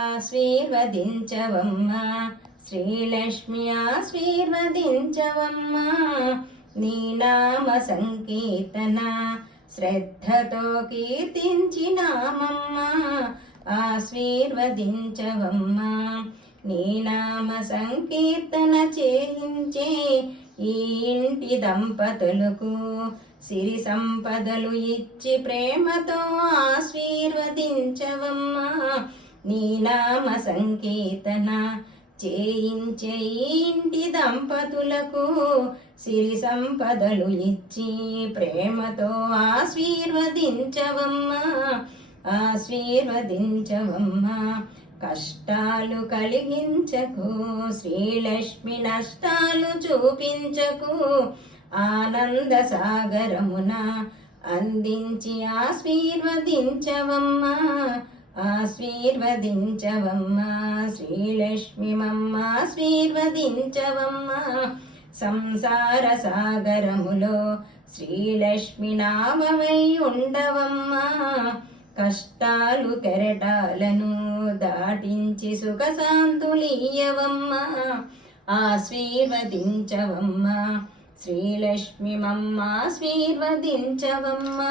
ఆశీర్వదించవమ్మా శ్రీలక్ష్మి ఆశీర్వదించవమ్మా నీ నామ సంకీర్తన శ్రద్ధతో కీర్తించినామమ్మా ఆశీర్వదించవమ్మా నీ నామ సంకీర్తన చేయించే ఈ ఇంటి దంపతులకు సిరి సంపదలు ఇచ్చి ప్రేమతో ఆశీర్వదించవమ్మా నీ నామ సంకీర్తన చేయించే ఇంటి దంపతులకు సిరి సంపదలు ఇచ్చి ప్రేమతో ఆశీర్వదించవమ్మా ఆశీర్వదించవమ్మా కష్టాలు కలిగించకు శ్రీలక్ష్మి నష్టాలు చూపించకు ఆనంద సాగరమున అందించి ఆశీర్వదించవమ్మా ఆశీర్వదించవమ్మా శ్రీలక్ష్మి మమ్మ ఆశీర్వదించవమ్మా సంసార సాగరములో శ్రీలక్ష్మి నామమై ఉండవమ్మా కష్టాలు కెరటాలను దాటించి సుఖశాంతులీయవమ్మా ఆశీర్వదించవమ్మా శ్రీలక్ష్మి మమ్మ ఆశీర్వదించవమ్మా